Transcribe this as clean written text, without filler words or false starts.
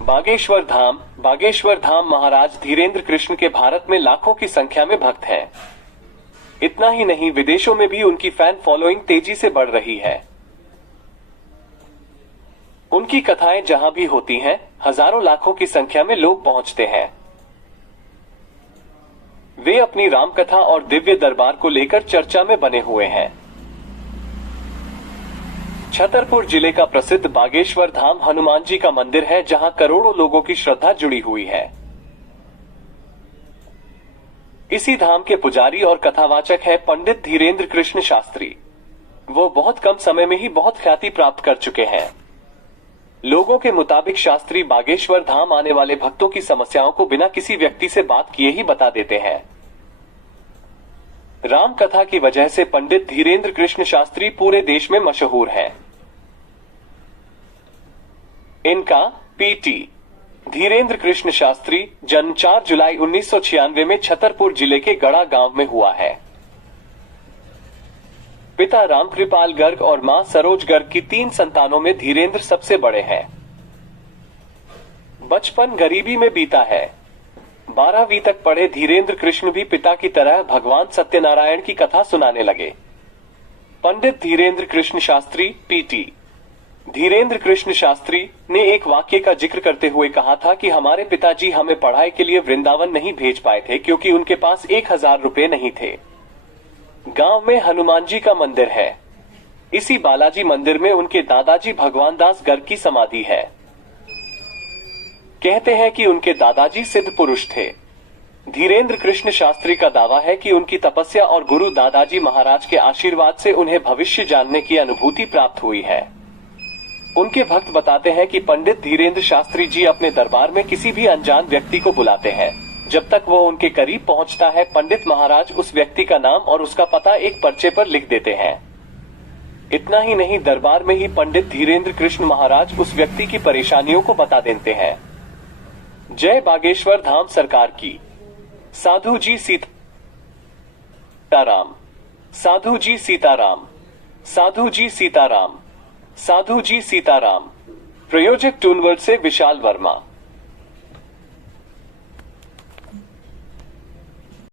बागेश्वर धाम महाराज धीरेन्द्र कृष्ण के भारत में लाखों की संख्या में भक्त हैं। इतना ही नहीं, विदेशों में भी उनकी फैन फॉलोइंग तेजी से बढ़ रही है। उनकी कथाएं जहां भी होती हैं, हजारों लाखों की संख्या में लोग पहुंचते हैं। वे अपनी रामकथा और दिव्य दरबार को लेकर चर्चा में बने हुए हैं। छतरपुर जिले का प्रसिद्ध बागेश्वर धाम हनुमान जी का मंदिर है, जहां करोड़ों लोगों की श्रद्धा जुड़ी हुई है। इसी धाम के पुजारी और कथावाचक है पंडित धीरेन्द्र कृष्ण शास्त्री। वो बहुत कम समय में ही बहुत ख्याति प्राप्त कर चुके हैं। लोगों के मुताबिक शास्त्री बागेश्वर धाम आने वाले भक्तों की समस्याओं को बिना किसी व्यक्ति से बात किए ही बता देते हैं। राम कथा की वजह से पंडित धीरेन्द्र कृष्ण शास्त्री पूरे देश में मशहूर हैं। इनका पीटी धीरेन्द्र कृष्ण शास्त्री जन्म 4 जुलाई 1996 में छतरपुर जिले के गड़ा गांव में हुआ है। पिता रामकृपाल गर्ग और मां सरोज गर्ग की 3 संतानों में धीरेन्द्र सबसे बड़े हैं। बचपन गरीबी में बीता है। 12वीं तक पढ़े धीरेन्द्र कृष्ण भी पिता की तरह भगवान सत्यनारायण की कथा सुनाने लगे। पंडित धीरेन्द्र कृष्ण शास्त्री पीटी धीरेन्द्र कृष्ण शास्त्री ने एक वाक्य का जिक्र करते हुए कहा था कि हमारे पिताजी हमें पढ़ाई के लिए वृंदावन नहीं भेज पाए थे क्योंकि उनके पास 1000 रुपए नहीं थे। गांव में हनुमान जी का मंदिर है। इसी बालाजी मंदिर में उनके दादाजी भगवान दास गर्ग की समाधि है। कहते हैं कि उनके दादाजी सिद्ध पुरुष थे। धीरेन्द्र कृष्ण शास्त्री का दावा है कि उनकी तपस्या और गुरु दादाजी महाराज के आशीर्वाद से उन्हें भविष्य जानने की अनुभूति प्राप्त हुई है। उनके भक्त बताते हैं कि पंडित धीरेन्द्र शास्त्री जी अपने दरबार में किसी भी अनजान व्यक्ति को बुलाते हैं। जब तक वो उनके करीब पहुंचता है, पंडित महाराज उस व्यक्ति का नाम और उसका पता एक पर्चे पर लिख देते हैं। इतना ही नहीं, दरबार में ही पंडित धीरेन्द्र कृष्ण महाराज उस व्यक्ति की परेशानियों को बता देते हैं। जय बागेश्वर धाम सरकार की। साधु जी सीताराम, साधु जी सीताराम, साधु जी सीताराम, साधु जी सीताराम। प्रयोजक टूनवर्ड से विशाल वर्मा।